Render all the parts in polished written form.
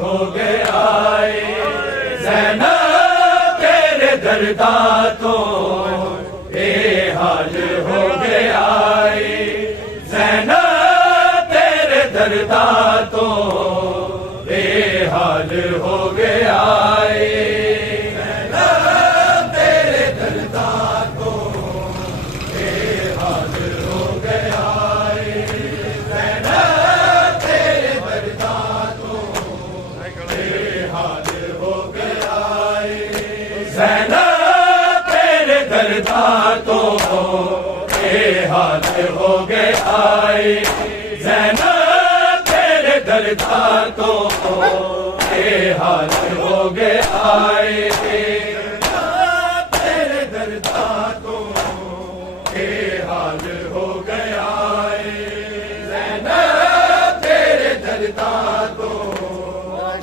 हो गया ज़ैनब तेरे दर्दा तो बेहाल हो गया ज़ैनब तेरे दर्दा तो बेहाल हो गया ज़ैनब तेरे दर्दा तो बेहाल हो गया ज़ैनब तेरे दर्दा तो बेहाल हो गया ज़ैनब तेरे दर्दा तो बेहाल हो गया ज़ैनब तेरे दर्दा तो बेहाल हो गया तेरे दर्दा तो बेहाल हो गया ज़ैनब तेरे दर्दा तो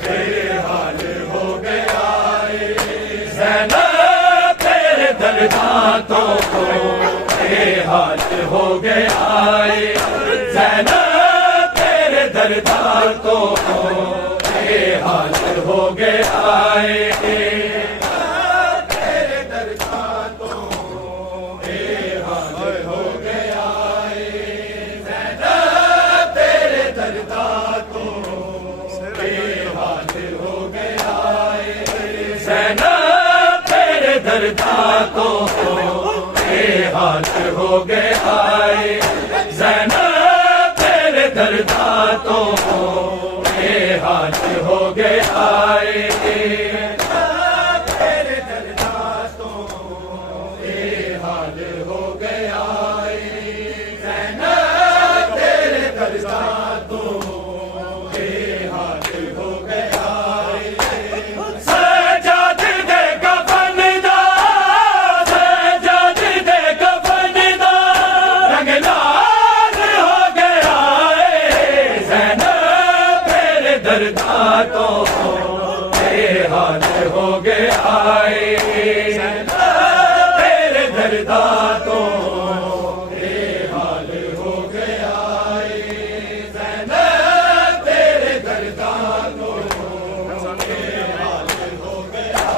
बेहाल हो गया ज़ैनब तेरे दर्दा तो बेहाल हो गया ज़ैनब तेरे दर्दा तो बेहाल हो गया तेरे दर्दा तो बेहाल हो गया ज़ैनब तेरे दर्दा तो बेहाल हो गया ज़ैनब तेरे दर्दा तो बेहाल हो गया ज़ैनब तेरे दर्दा तो बेहाल हो गया तेरे दर्दा तो बेहाल हो गया ज़ैनब तेरे दर्दा तो बेहाल हो गया सजाद दे कफन दा सजाद दे कफन दा रंग लाल हो गया ज़ैनब तेरे दर्दा तो बेहाल हो गया ज़ैनब तेरे दर्दा तो बेहाल हो गया ज़ैनब तेरे दर्दा तो बेहाल हो गया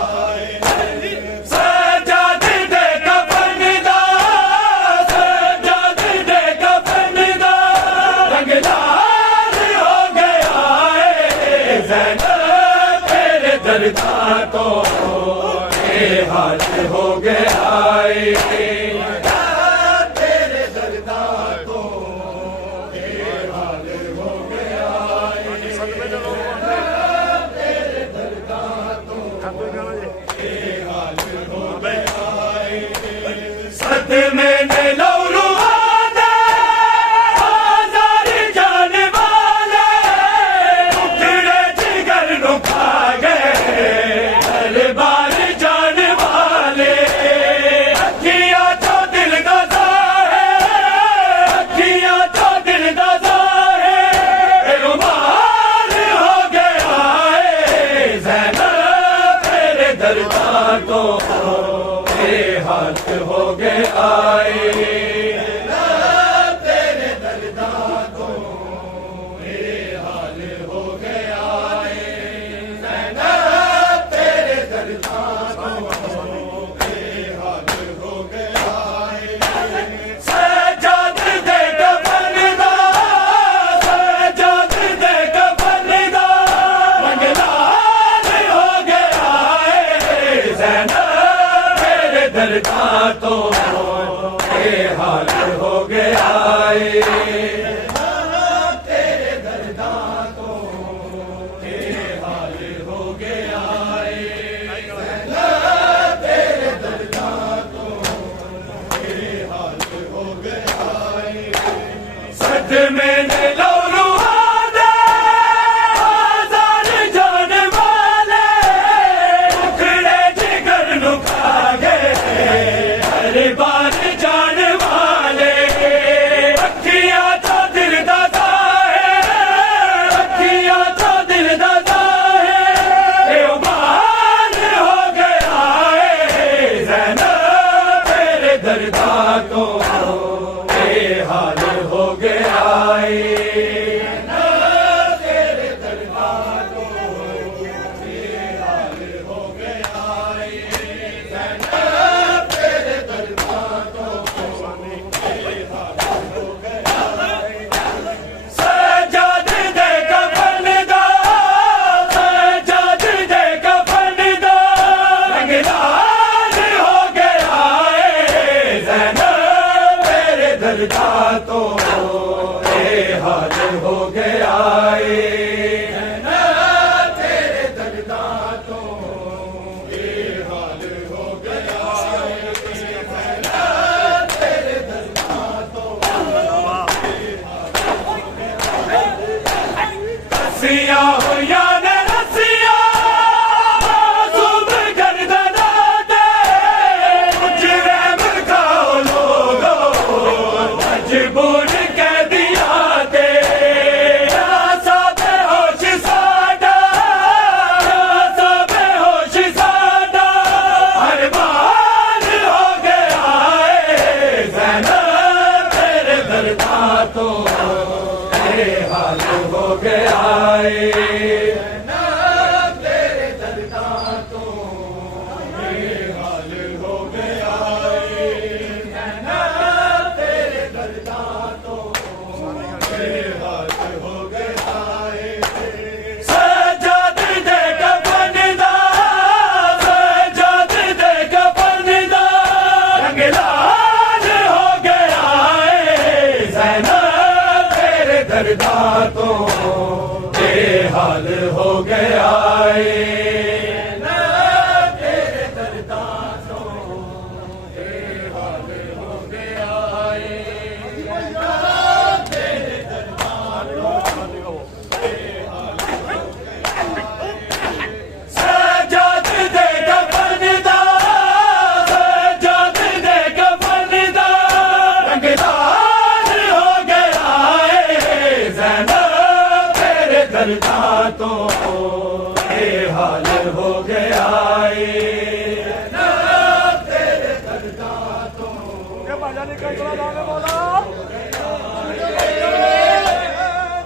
सजाद दे कफन दा सजाद दे कफन दा रंग लाल हो गया ज़ैनब तेरे दर्दा तो बेहाल हो गया तेरे दर्दा तो बेहाल हो गया तेरे दर्दा तो बेहाल हो गया सदमे में लौरू आदे आज़ार जाने वाले टुकड़े जिगर नु खा गए दरबार जाने वाले अखियां तो दिल दा ज़ाहिर अखियां तो दिल दा ज़ाहिर रुमाल हो गया ज़ैनब तेरे दर्दा तो बेहाल हो गया ज़ैनब तेरे दर्दा तो बेहाल हो गया ज़ैनब तेरे दर्दा तो बेहाल हो गया सजाद दे कफन दा सजाद दे कफन दा रंग लाल हो गया फसिया हुआ ने रसिया सुबह गर्दना दे मुझे खाओ लोगो मजबूर कह दिया दे सब होश साडा सब होश साडा अरमान हो गया है ज़ैनब तेरे दर्दा तो हाल हो गया तेरे दर्दा तो हाल हो गया तेरे दर्दा तो हाल हो गया सजाद दे कफन दा सजाद दे कफन दा रंग लाल हो गया ज़ैनब तेरे दर्दा तो हाल हो गया तेरे दर्दा तो हाल हो गया तेरे दर्दा तो सजाद दे कफन दा सजाद दे कफन दा रंग लाल हो गया ज़ैनब तेरे दर्दा तो हाल हो गया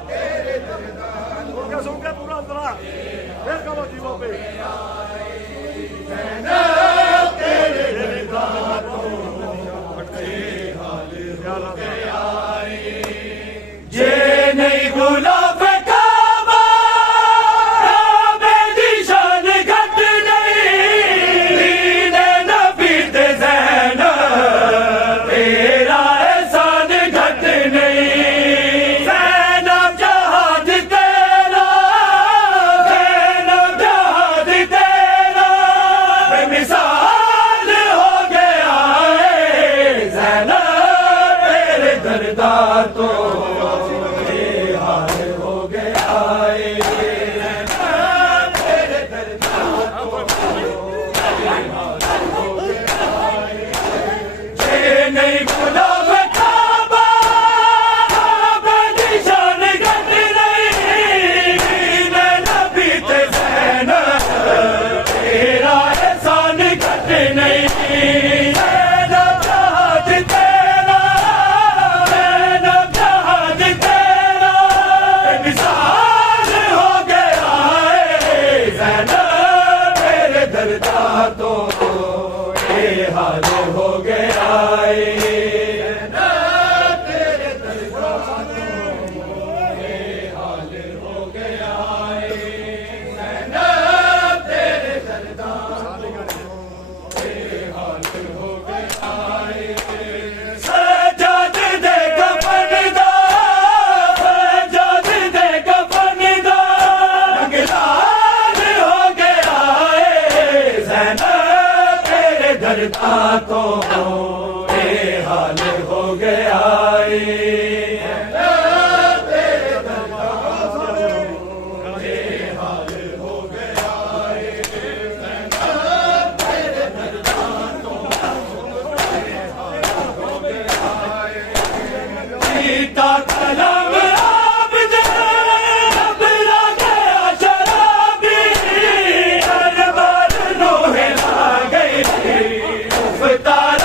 तेरे दर्दा तो पूरा अंतरा फिर करो जीवों पे तेरे दर्दा तो हाल हो गया जे नहीं गुलाब काबा काबे दी शान घट नहीं दीने नबी ते ज़ैनब तेरा एहसान घट नहीं ज़ैनब जहाज तेरा ज़ैनब जहाज तेरा बेमिसाल हो गया ज़ैनब तेरे दर्दा तो हाल हो गया तेरे दर्दा तो हाल हो गया जे नहीं गुलाब काबा काबे दी शान घट नहीं दीने नबी ते ज़ैनब तेरा एहसान घट नहीं ज़ैनब जहाज तेरा ज़ैनब जहाज तेरा मिसाल हो गया ज़ैनब तेरे दर्दा तो हाल हो गया तेरे दर्दा तो हाल हो गया तेरे दर्दा हाल हो गया सजाद दे कफन दा सजाद दे कफन दा रंग लाल हो गया ज़ैनब तेरे दर्दा तो हाल हो गया तेरे दर्दा हाल हो गया तेरे दर्दा तो सीता कलम आबिद अब ला गया शराबी हर बार नो हिला गई उफ्तार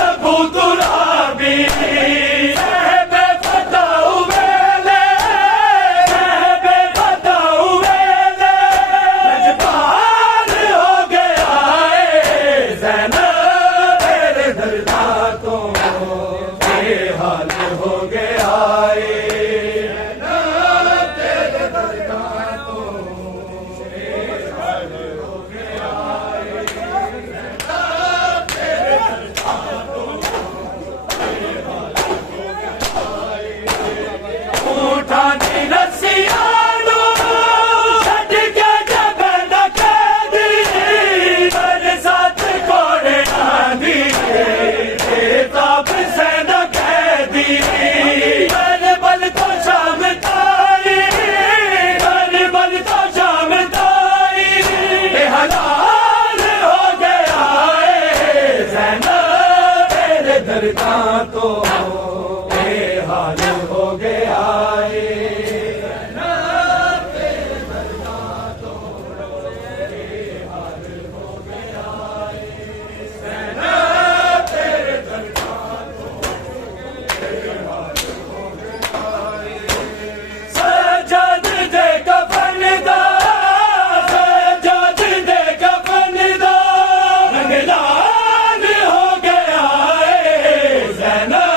दर्दां तो बेहाल हो गया है। सज्जाद दे कफन दा, सज्जाद दे कफन दा रंग लाल हो गया है। ज़ैनब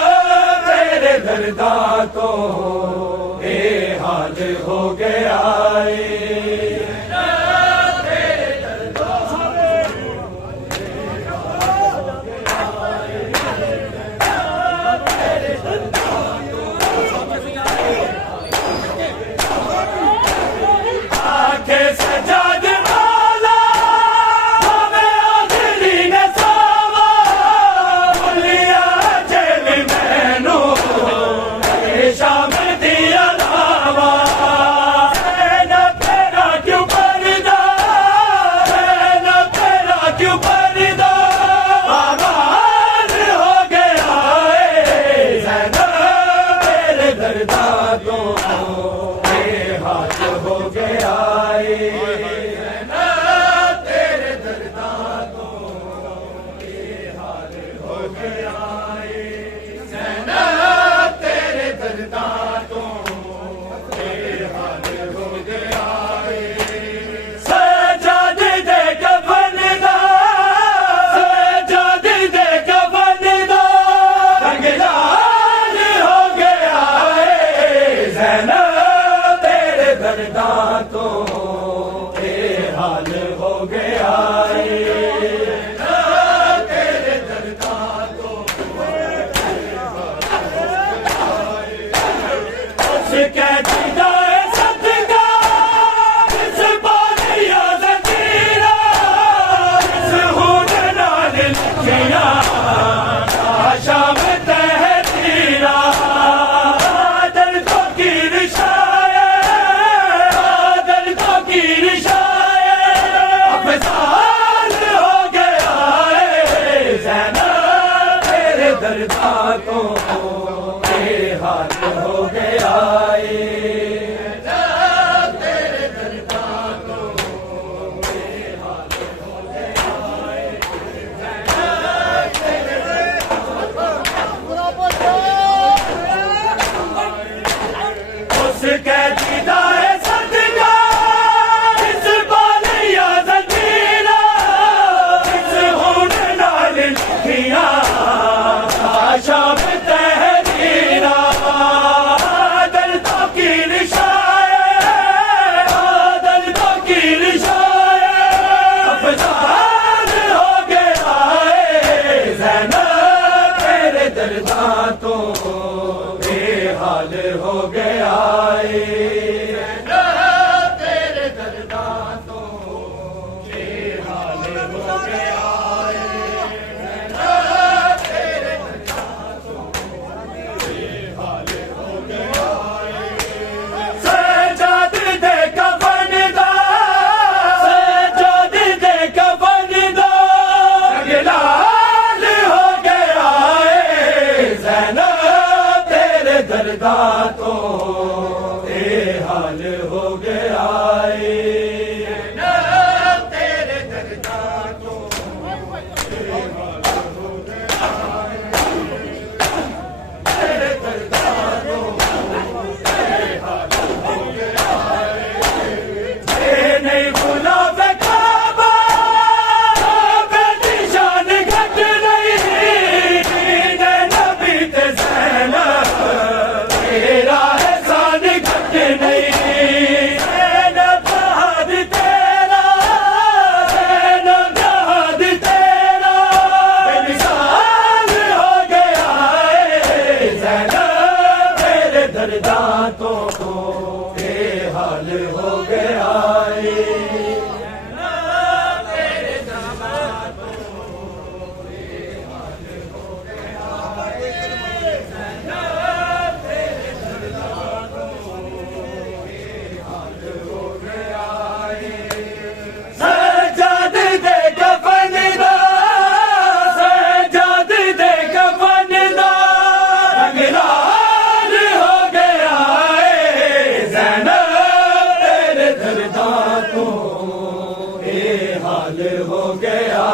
हाल हो गया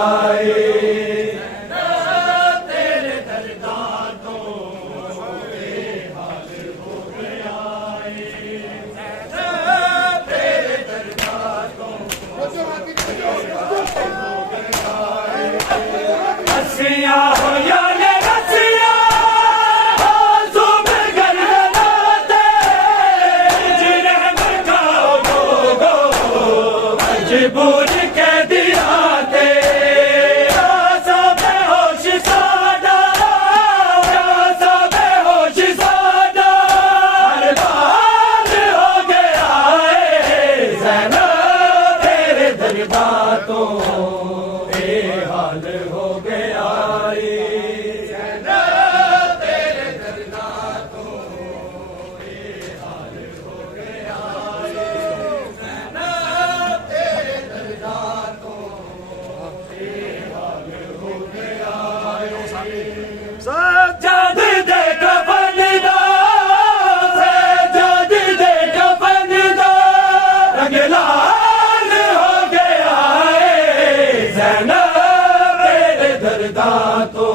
रसिया हो या ने रसिया सुबह घर बनाते जिन्हें मचाओ लोगो मजबूर के दिया थे सब होश सादा सब होश सादा हर बात हो गया है ज़ैना तेरे दरबार तो हाल हो गया सज्जाद दे कफन दो सज्जाद दे कफन दो रंग लाल हो गया है ज़ैनब तेरे दर्दा तो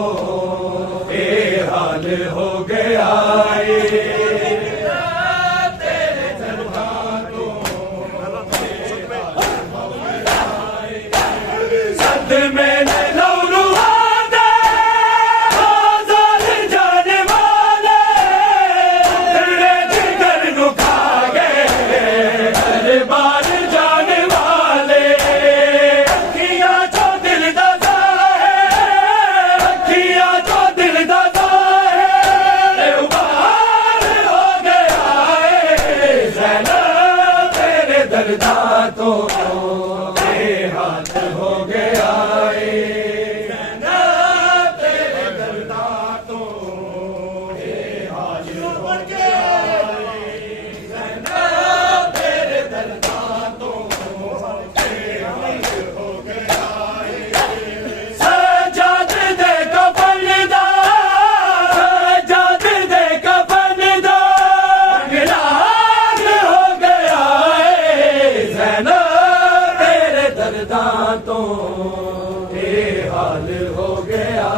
हाल हो गया सद में लौरू तो हाथ हो गया तेरे दर्दा तो हाथ हो गया तेरे दर्दा तो हो गया सजाद दे कफन दा सजाद दे कफन दा लाल हो गया ज़ैनब तेरे दर्दा तो हाल हो गया